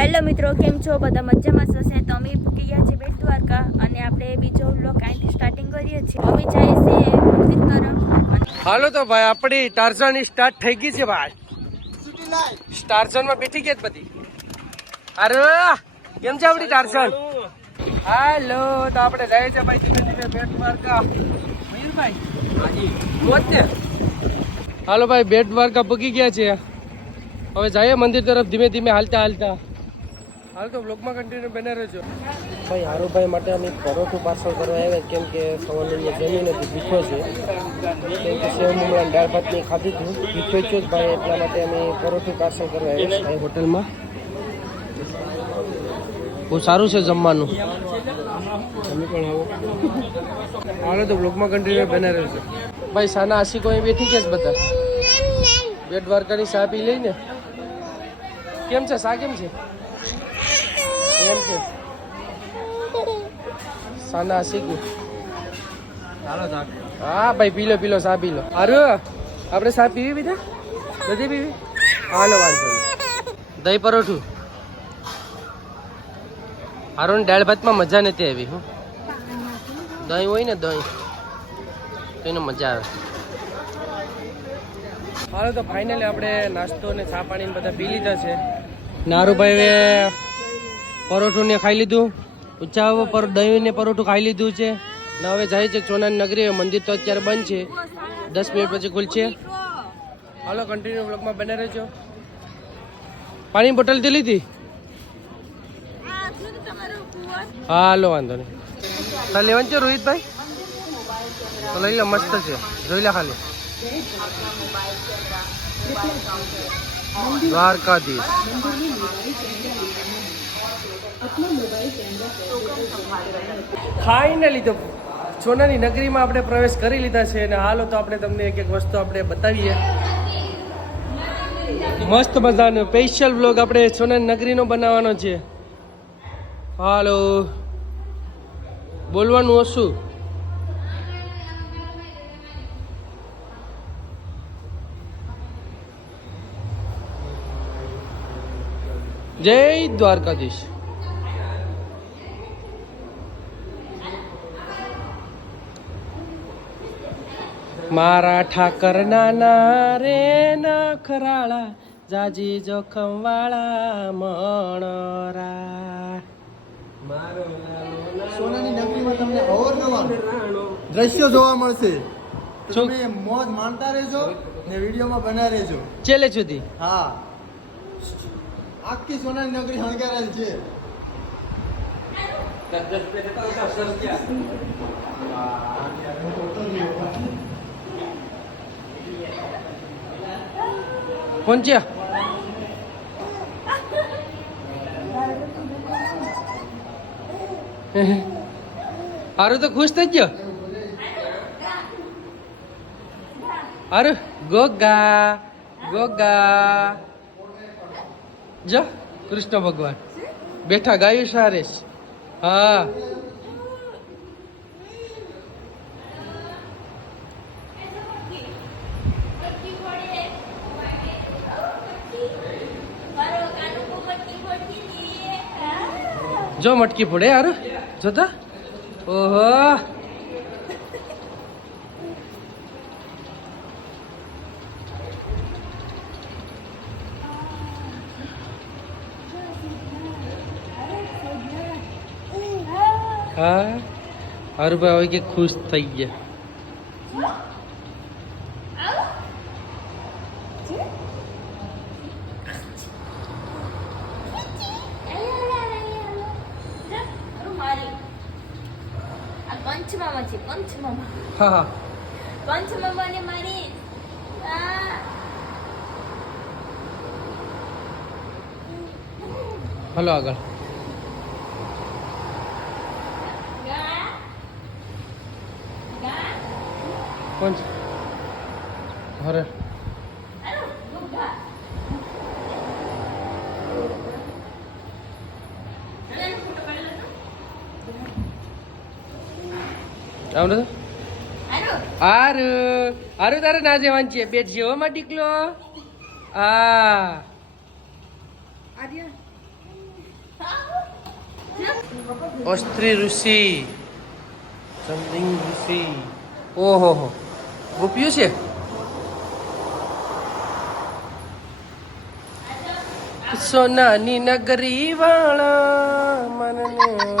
Hello મિત્રો, કેમ છો? બધા મજામાં થશે તો અમે ભૂકી ગયા છે બેટ દ્વારકા અને આપણે બીજો વ્લોગ અહીંથી સ્ટાર્ટિંગ કરીએ છીએ. અમે જઈએ છીએ મંદિર તરફ. હાલો તો ભાઈ, આપણી ટાર્ઝન સ્ટાર્ટ થઈ ગઈ છે ભાઈ. ટાર્ઝનમાં બેઠી જ બધી. અરે કેમ છે આપણી ટાર્ઝન હાલો તો આપણે જઈએ છે ભાઈ ધીમે ધીમે બેટ દ્વારકા મયુરભાઈ મોજ ને હાલો ભાઈ બેટ દ્વારકા પગી ગયા છે. હવે જઈએ મંદિર તરફ ધીમે ધીમે હાલતા હાલતા. હાલ તો બ્લોગમાં કન્ટિન્યુ બને રહેજો ભાઈ હારુભાઈ માટે અમે પરોઠું પાર્સલ કરવા આવ્યા કેમ કે સવારની જમીન હતી ભીખો છે. કેમ કે સેવ મમરા દાળ ભાતની ખાધી હતું. ભીખો જ જ ભાઈ એટલા માટે અમે પરોઠું પાર્સલ કરવા આવ્યા છે ભાઈ હોટલમાં? બહુ સારું છે જમવાનું. તમે પણ આવો. હાલો તો બ્લોગમાં કન્ટિન્યુ બને રહેજો ભાઈ સાના આશી કોઈ બેઠી કે બધા? બેટ દ્વારકાની ચા પી લઈને? કેમ છે? સા કેમ છે? કેમ છે સાના આશિકુ હા ભાઈ પીલો પીલો સા પી લો અરે આપણે સા પીવી બીજા નથી પીવી? હાલો વાંધો નહીં. દહીં પરોઠું. હારું દાળ ભાતમાં મજા નથી આવી હું. દહીં હોય ને દહીં તો એને મજા આવે. હાલો તો ફાઇનલી આપણે નાસ્તો ને ચા પાણી બધા પી લીધા છે. નારુભાઈ પરોઠું ને ખાઈ લીધું. ઉચ્ચાવો પર દહીં ને પરોઠું ખાઈ લીધું છે. ને હવે જાય છે ચોનાની નગરી. મંદિર તો અત્યારે બંધ છે. દસ મિનિટ પછી ખુલશે. હાલો કન્ટિન્યુ બ્લોગમાં બને રહેજો. પાણી બોટલથી લીધી? હાલો, વાંધો નહીં. તાર લેવાનું છે રોહિતભાઈ? તો લઈ લો, મસ્ત છે. જોઈ લે ખાલી. દ્વારકાધીશ. ફાઇનલી તો સોનાની નગરીમાં આપણે પ્રવેશ કરી લીધા છે અને હાલો તો આપણે તમને એક એક વસ્તુ આપણે બતાવીએ. મસ્ત મજાનો સ્પેશિયલ બ્લોગ આપણે સોનાની નગરીનો બનાવવાનો છે. હાલો. બોલવાનું ઓછું. જય દ્વારકાધીશ. મારા ઠાકર નાના રે નખરાળા જાજી જોખમ વાળા મણરા સોનાની નગરીમાં તમને અવારનવાર દ્રશ્યો જોવા મળશે. શું? તમે મોજ માણતા રહેજો ને વિડીયોમાં બના રહેજો. છેલ્લે સુધી. હા. આખી સોનાની નગરી હણગારેલ છે. પહોંચ્યા. હારું તો ખુશ થઈ ગયો. અરે ગોગા ગોગા. જો, કૃષ્ણ ભગવાન. બેઠા ગાયું સારે હા. જો મટકી પડે યાર જોતા? ઓહો. હા. હારું ભાઈ હવે કે ખુશ થઈ ગયા. પંચમામા. હા હા. પંચમામા ને મારી હલો આગળ. કોણ છે હરે આનો ગુગા આનો ફોટો પાડેલો તો આનો આરુ. આરું. તારે ના જવાનું છે. બે જેવો માં ટીકલો. આ. ઓસ્ત્રી ઋષિ. સમથિંગ ઋષિ. ઓહો હો. રૂપિયું છે? સોનાની નગરી વાળા મનને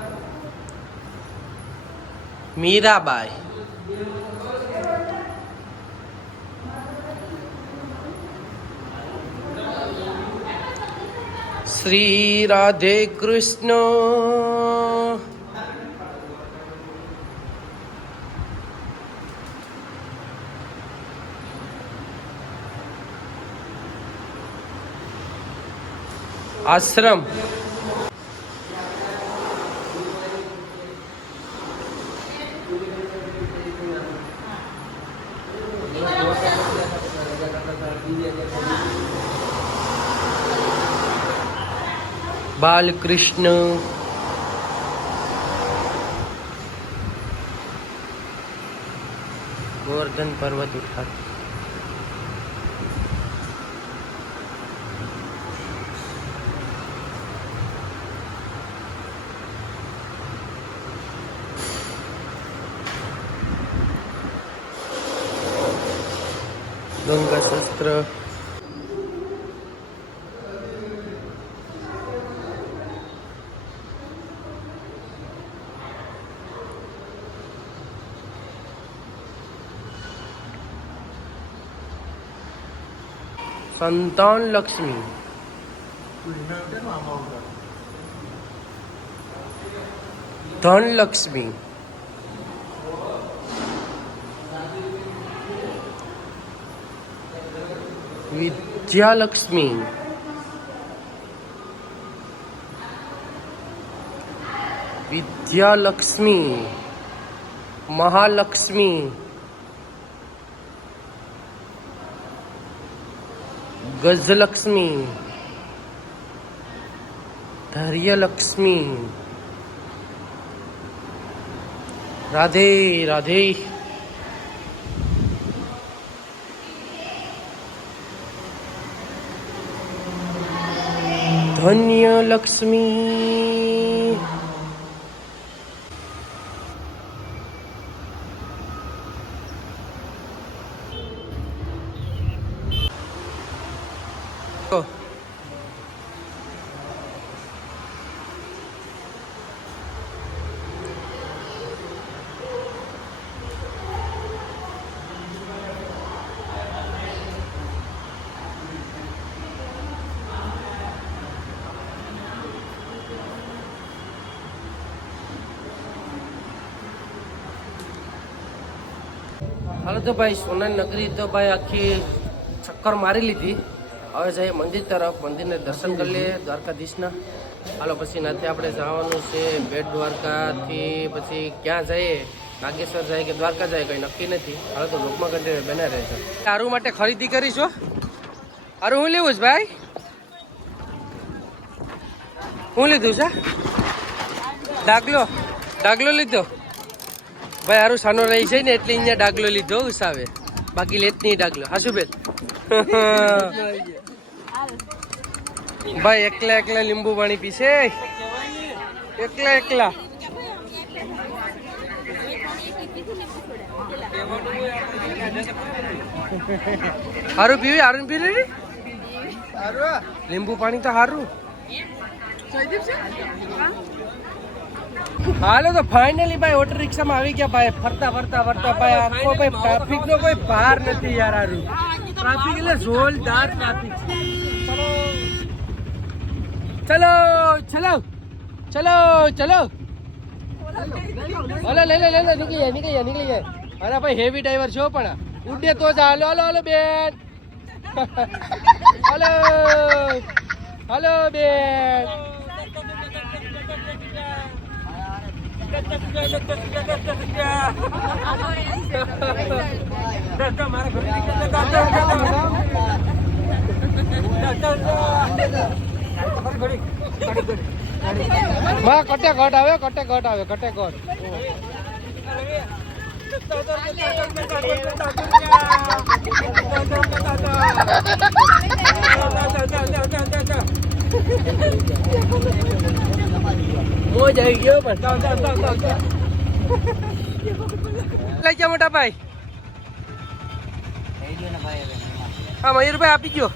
મીરાબાઈ. શ્રી રાધે કૃષ્ણ. આશ્રમ. બાલકૃષ્ણ. ગોવર્ધન પર્વત ઉઠા संतान लक्ष्मी धन लक्ष्मी विद्या लक्ष्मी विद्या लक्ष्मी महालक्ष्मी ગજલક્ષ્મી ધૈર્યલક્ષ્મી રાધે રાધે. ધન્ય લક્ષ્મી તો ભાઈ સોનાની નગરી તો ભાઈ આખી ચક્કર મારી લીધી. હવે જઈએ મંદિર તરફ. મંદિરને દર્શન કરી લઈએ, દ્વારકાધીશના. હાલો, પછી નાથી આપણે જવાનું છે બેટ દ્વારકાથી. પછી ક્યાં જઈએ? નાગેશ્વર જાય કે દ્વારકા જાય કંઈ નક્કી નથી. હવે તો લોકમાં કંટીને બના રહે છે તારું માટે ખરીદી કરીશું હારું, હું લેવું છે ભાઈ? હું લીધું છે? ડાગલો ડાગલો લીધો? ભાઈ, હારું સાનો રહી છે ને, એટલે અહીંયા ડાગલો લીધો ઉસાવે બાકી લેત નહીં ડાગલો. હા, શું બેન? ભાઈ, એકલા એકલા લીંબુ પાણી પીશે? એકલા એકલા. હારું પીવી? હારું પી રે લીંબુ પાણી તો હારું. હાલો તો ફાઇનલી ભાઈ ઓટો રિક્ષામાં આવી ગયા ભાઈ. ફરતા ફરતા ફરતા ભાઈ આખો ભાઈ ટ્રાફિક નો કોઈ ભાર નથી યાર હારું ટ્રાફિક એટલે જોરદાર ટ્રાફિક ચલો. ચલો ચલો ચલો હલો લે લે લે લે નીકળી જાય નીકળી જાય નીકળી જાય. અરે ભાઈ હેવી ડ્રાઈવર છો પણ. ઉડે તો જ. હાલો હલો હાલો બેન. હલો. હલો બેન. માં કટે ઘટ આવે કટે ઘટ આવે કટે ઘટ મોજ આવી ગયો પણ લઈ ગયા મોટા ભાઈ. હા, મયુરભાઈ આપી ગયો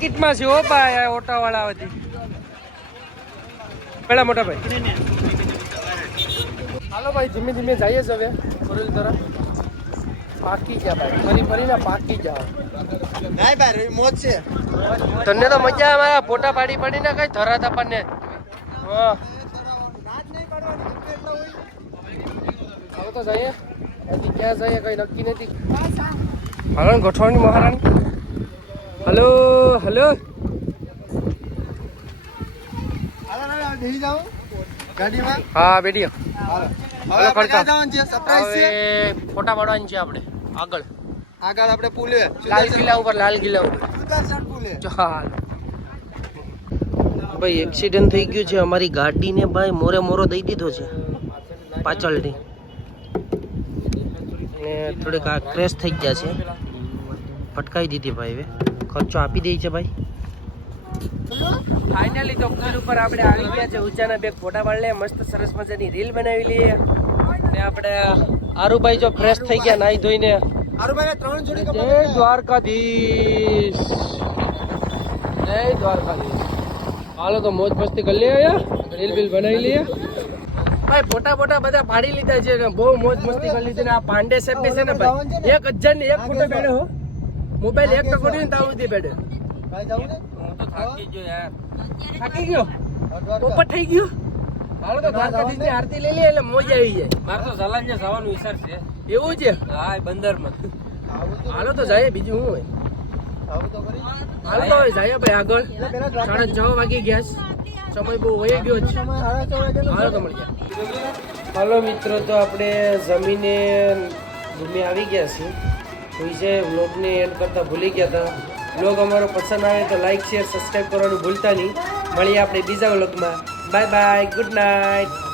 કિટમાં છે ઓ ભાઈ, આ ઓટા વાળા આવતી પેલા મોટા ભાઈ. હાલો ભાઈ ધીમે ધીમે જઈએ છે હવે. કોરેલ તરફ. પાકી ગયા ભાઈ. ફરી ફરીને પાકી જાઓ ના ભાઈ મોજ છે. તને તો મજા આવે ફોટા પાડી પાડીને કઈ ધરાત આપણને. હા. હવે તો જઈએ. હજી ક્યાં જઈએ કઈ નક્કી નથી. હાલો ને ગોઠવણી મહારાણી. Hello hello. હા બેટી ફોટા પાડવાની છે આપણે. આગળ. આગળ આપણે પુલે. લાલ કિલ્લા ઉપર લાલ કિલ્લા ઉપર. ચાલ. ભાઈ એક્સિડન્ટ થઈ ગયું છે. અમારી ગાડીને ભાઈ મોરે મોરો દઈ દીધો છે. પાછળથી. ને થોડીક આ ક્રેશ થઈ ગયા છે. ફટકાઈ દીધી ભાઈ હવે. ખર્ચો આપી દે છે ભાઈ. ફાઇનલી તો પુલ ઉપર આપણે આવી ગયા છે ઊંચાના બે ફોટા પાડી લે મસ્ત સરસ મજાની રીલ બનાવી લઈએ. ને આપણે આરુભાઈ જો ફ્રેશ થઈ ગયા નાઈ ધોઈને. આરુભાઈ ત્રણ જોડી જય દ્વારકાધીશ. જય દ્વારકાધીશ. હાલો તો મોજ મસ્તી કરી લઈએ રીલ બિલ બનાવી લઈએ. ભાઈ ફોટા ફોટા બધા પાડી લીધા છે ને. બહુ મોજ મસ્તી કરી લીધી ને. આ પાંડે સાહેબ છે ને ભાઈ. એક હજાર ને એક ફોટો બેડે હો. મોબાઈલ એક ટકો ને તાવ સુધી બેડે ભાઈ જાવું ને થાકી ગયો પોપટ થઈ ગયો? હાલો તો દ્વારકાધીશની આરતી લઈ લે એટલે મોજ આવી જાય. મારે તો સલાંજે જવાનું વિચાર છે. એવું છે? હા બંદરમાં હાલો તો જાય બીજું શું હોય? આવું તો કરી હાલો તો જાય ભાઈ આગળ. સાડા છ વાગી ગયા સમય બહુ વહી ગયો છે. હાલો તો મળીએ. હાલો મિત્રો તો આપણે જમીને ઘૂમી આવી ગયા છીએ. કોઈ છે વ્લોગને એન્ડ કરતા ભૂલી ગયા હતા. વ્લોગ અમારો પસંદ આવે તો લાઈક શેર સબસ્ક્રાઈબ કરવાનું ભૂલતા નહીં. મળીએ આપણે બીજા વ્લોગમાં બાય બાય ગુડ નાઇટ